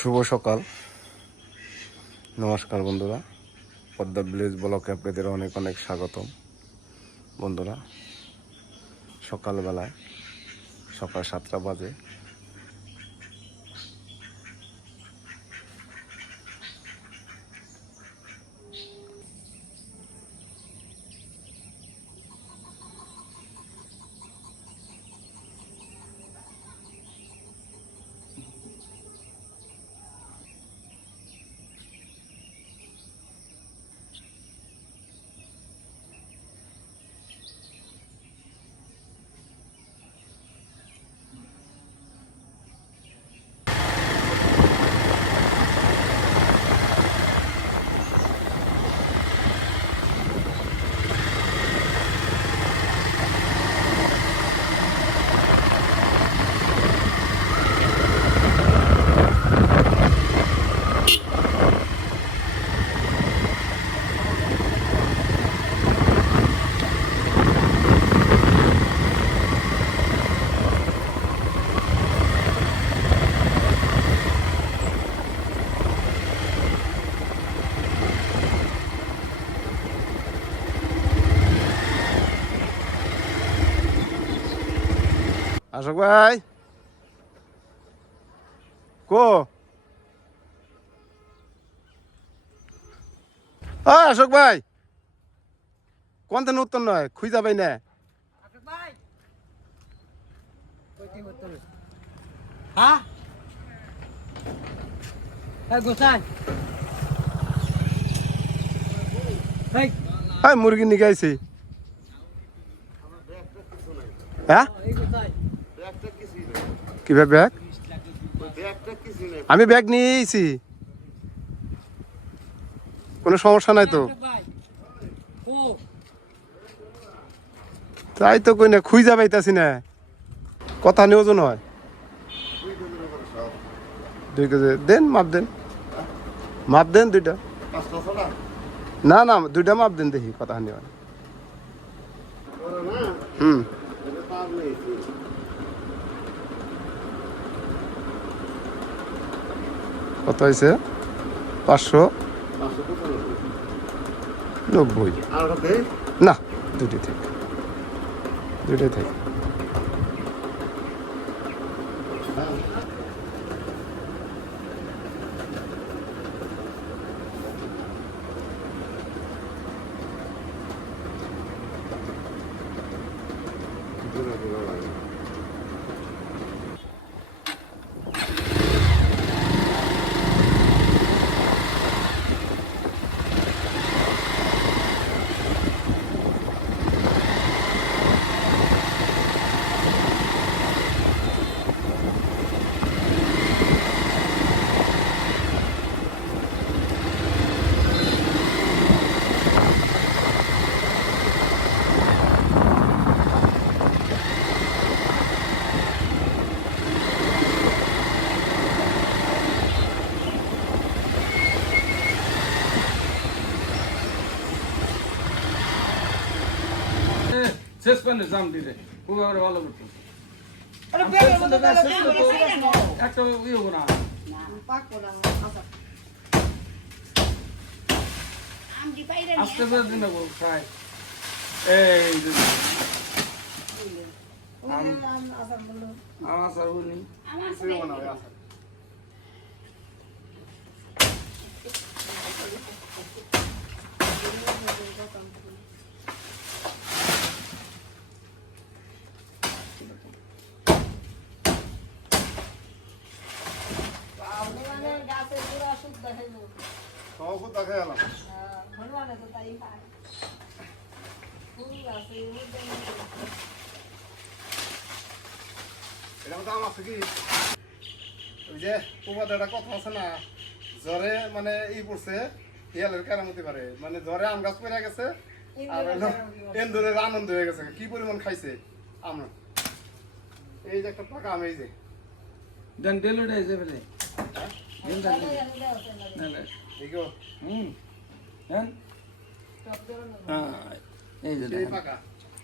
শুভ সকাল, নমস্কার বন্ধুরা। পদ্মা ভিলেজ ব্লকে আপনাদের অনেক অনেক স্বাগতম। বন্ধুরা, সকালবেলায় সকাল 7টা বাজে। অশোক ভাই কো অশোক ভাই কোন দিন উত্তর নয় খুঁজ যাবে না। মুরগি নিয়ে আইছি। হ্যাঁ কিভাবে ব্যাগ? আমি ব্যাগ নিয়েছি, কোনো সমস্যা নাই তো। তাই তো কই না, খুঁজা পাইতাছি না। কথা নিয়ে ওজন হয় 2 কেজি দেন, মাপ দেন, মাপ দেন 2টা। না না 2টা মাপ দেন, দেখি কথা নিয়ে হয়। কত হয়েছে? 590। না, 2টাই থেকে, 2টাই থেকে। শেষ করে জাম দিলে খুব ভালো করতো। একটা ইয়ে না আস্তে করে দিন প্রায় এই আমার স্যার বলি ওই যে একটা কথা আছে না, জ্বরে মানে ই পড়ছে হিয়ালের কেরামতি পারে, মানে জ্বরে আম গাছ পড়ে গেছে আর এন্দুরের আনন্দ হয়ে গেছে। কি পরিমাণ খাইছে আমরা। এই যে একটা পাকা আম, এই যে দেন ডেলোডে এসে ফেলে পাকা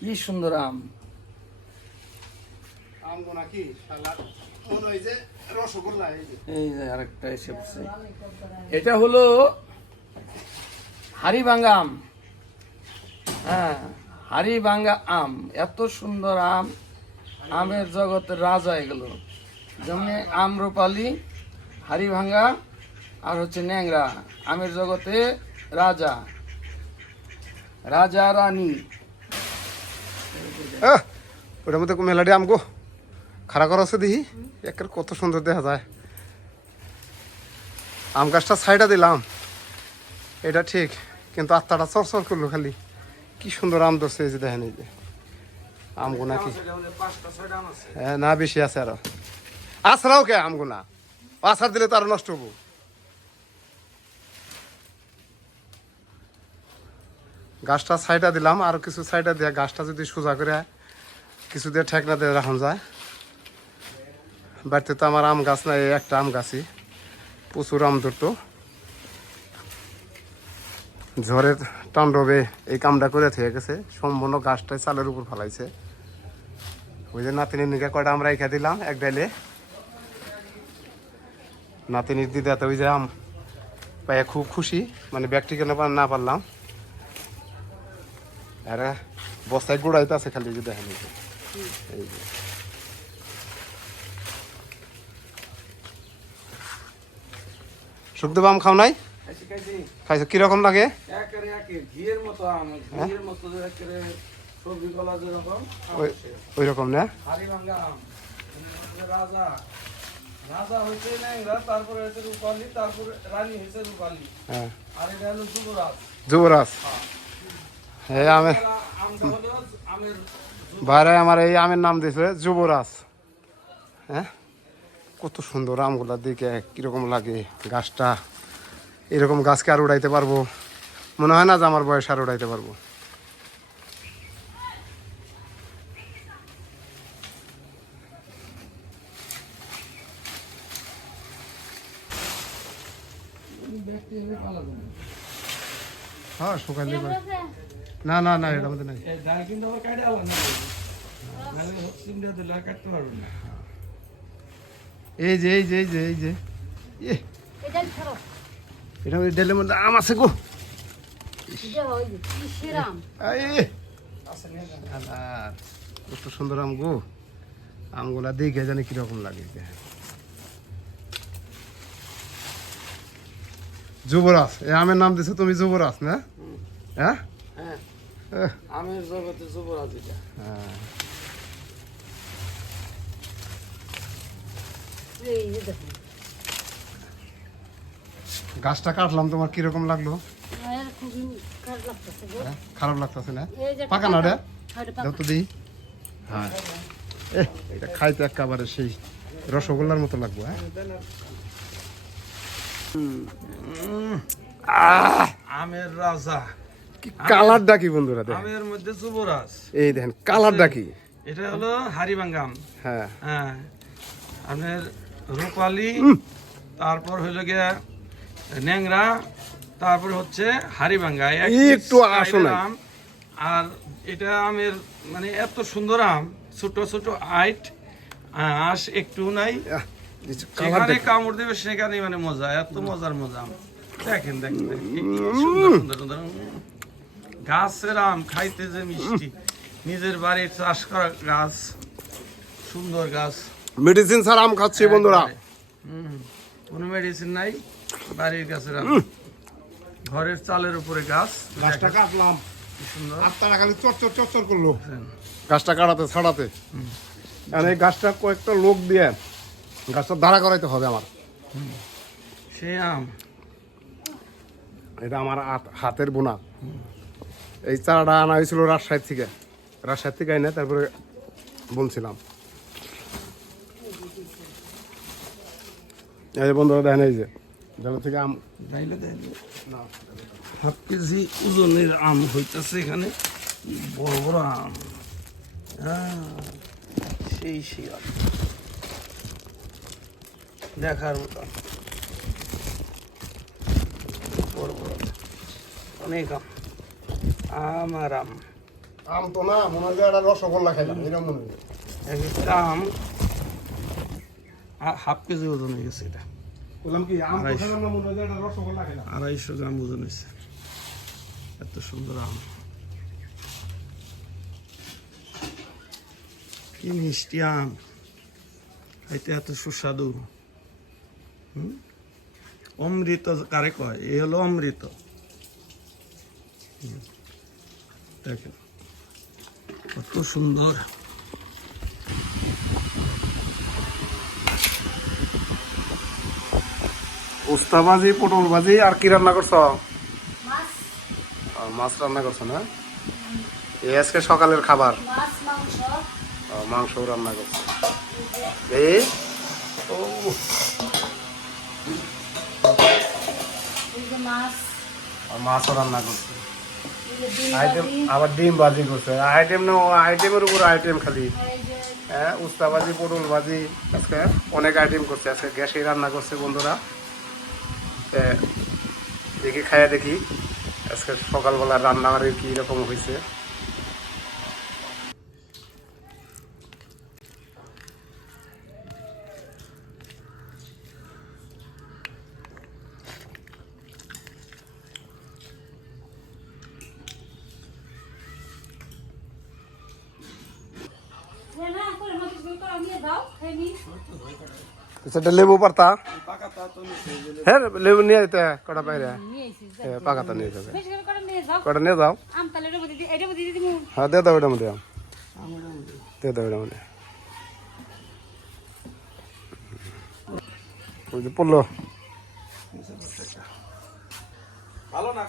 কি সুন্দর আম। আম গোনা কি সালাদ মনে হয় যে রসগোল্লা এই যে এই যে আরেকটা এসে পড়ছে। এটা হলো হাড়িভাঙ্গা আম। হ্যাঁ, হাড়িভাঙ্গা আম, এত সুন্দর আম, আমের জগতের রাজা এগুলো। যেমন আম্রপালি, হাড়িভাঙ্গা আর হচ্ছে ন্যাংরা, আমের জগতে রাজা, রাজা রানী। ওটার মধ্যে মেলাডি আমগো খাড়া করা আছে দেখি, একের কত সুন্দর দেখা যায়। আম গাছটা সাইডা দিলাম, এটা ঠিক, কিন্তু আত্মাটা চরচর করলো খালি। কি সুন্দর আম ধরছে এই যে দেখেন, এই যে আমগো নাকি হ্যাঁ না বেশি আছে আরো, আছড়াও কে আমগো না, আছাড় দিলে তো আরো নষ্ট হবো। গাছটা সাইডা দিলাম, আর কিছু সাইডা দিয়ে গাছটা যদি সোজা করে কিছু দিয়ে ঠেকনা দিয়ে রাখুন যায়। বাড়িতে তো আমার আম গাছ নাই, একটা আম গাছই, প্রচুর আম ধরতো। ঝড়ের তাণ্ডবে এই কামটা করে থেকে গেছে, সম্পূর্ণ গাছটাই চালের উপর ফালাইছে। ওই যে নাতিনির নিকে কয়টা আমরা রেখে দিলাম এক ডাইলে, নাতিনির দিদাতে ওই যে আম পাইয়া খুব খুশি, মানে ব্যাগটি কেন না পারলাম। আর বস্তায় গুড়াইতে আছে খালি, যে দেখেন এই যে সুখদেব আম খাও নাই? খাইছো, কিরকম লাগে? ঘিয়ের মতো আম, ঘিয়ের মতো একেবারে সবজি গলা যেরকম ওই রকম না? হাড়িভাঙ্গা আম, রাজা, রাজা হয়েছে ন্যাংরা, তারপরে হয়েছে রূপালী, তারপরে রানী হয়েছে রূপালী। হ্যাঁ, আর এটা হলো যুবরাজ। যুবরাজ। হ্যাঁ, আমের আমটা হলো আমের বাইরে আমার এই আমের নাম দিয়েছে যুবরাজ। হ্যাঁ, কত সুন্দর আমগুলা দিকে কিরকম লাগে গাছটা। এরকম গাছকে আর উড়াইতে পারবো মনে হয় না, যে আমার বয়স আর উড়াইতে পারবো। হ্যাঁ, শুকাইলে পারে। না না না, এটার মধ্যে নাই। ডাল কিন্তু আবার কাটে আবার না, নাহলে সিমটা দিলে আর কাটতে পারবো না। এই যে এই যে এই যে এই যে এটা ওই ডেলের মধ্যে আম আছে গো। কত সুন্দর আম গো, আমগুলা দেখে জানি কিরকম লাগে। যুবরাজ, এই আমের নাম দিছো তুমি যুবরাজ না? হ্যাঁ, হ্যাঁ, আমের জগতে যুবরাজ এটা। হ্যাঁ, গাছটা কাটলাম, তোমার কিরকম লাগলো? খারাপ লাগতেছে না? পাকা না রে, দাও তো দিই। হ্যাঁ, এটা খাইতে একেবারে সেই রসগোল্লার মতো লাগবে। হ্যাঁ, আমের রাজা, কালারটা কি বন্ধুরা? আমের মধ্যে যুবরাজ। এই দেখেন কালারটা কি। এটা হলো হাড়িভাঙ্গা আম। হ্যাঁ হ্যাঁ, আমের রূপালী, তারপর হইল গিয়া ন্যাংরা, তারপর হচ্ছে হাড়িভাঙ্গা। একটু আসো না। আর এটা আমের মানে এত সুন্দর আম, ছোট ছোট আইট, আঁশ একটু নাই, যেখানে কামড় দেবে সেখানে মানে মজা, এত মজার মজা আম। দেখেন দেখেন কি সুন্দর সুন্দর সুন্দর গাছের আম, খাইতে যে মিষ্টি। নিজের বাড়ির চাষ করা গাছ, সুন্দর গাছ, মেডিসিন ছাড়া আম খাচ্ছি বন্ধুরা। কোনো মেডিসিন নাই, বাড়ির গাছের আম, ঘরের চালের উপরে গাছ। গাছটা কাটলাম, কি সুন্দর, আত্মাটা খালি চরচর চরচর করলো গাছটা কাটাতে ছাড়াতে। আর এই গাছটা কয়েকটা লোক দিয়ে গাছটা দাঁড়া করাইতে হবে আমার। সে আম, এটা আমার হাতের বোনা। এই চারাটা আনা হয়েছিল রাজশাহী থেকে আইনে তারপরে বলছিলাম। এই বন্ধুরা দেখেন, এই যে জলের থেকে আম হাফ কেজি ওজনের আম হইতেছে এখানে, বড় বড় আম। সেই সেই আম দেখার মতো, বড় বড় অনেক আম। আম আর আম, আম তো না, মনে হয় একটা রসগোল্লা খাইলাম এরকম মনে হয়। এক একটা আম হাফ কেজি ওজন হয়ে গেছে এটা। বললাম কি আম তো খেলাম না, মনে হয় যে এটা রসগোল্লা খেলাম। 250 গ্রাম ওজন হয়েছে। এত সুন্দর আম, কি মিষ্টি আম, খাইতে এত সুস্বাদু। অমৃত কারে কয়, এ হলো অমৃত। দেখেন কত সুন্দর। উস্তা ভাজি, পটল ভাজি, আর কি রান্না করছো? মাছ, মাছ রান্না করছো না? এই আজকে সকালের খাবার। মাছ, মাংস, মাংসও রান্না করছো। এই যে এই ও এই যে মাছ, মাছও রান্না করছে। এই যে ডিম আইটেম ভাজি, আবার ডিম ভাজি করছে। আইটেম না, আইটেমের উপর আইটেম খালি। আর এই যে হ্যাঁ, উস্তা ভাজি, পটল ভাজি, আজকে অনেক আইটেম করছে। আজকে গ্যাসে রান্না করছে বন্ধুরা। দেখি খাইয়া দেখি আজকে সকালবেলা রান্না বাড়ি কি রকম হয়েছে। না করে মাছ বই করে নিয়ে দাও, খেয়ে নি। সেটা লেবু পারতা। হ্যাঁ, লেবু নিয়ে যেতে কটা বাইরে। নিয়ে আইছি, পাকাতা নিয়ে যাবে। বেশি করে নিয়ে যাও। কটা নিয়ে যাও। আম তাহলে এটা মধ্যে এটা মধ্যে দিমু। হ্যাঁ, দিয়ে দাও এটার মধ্যে। দিয়ে দাও এটার মধ্যে। ওই যে পড়লো। ভালো না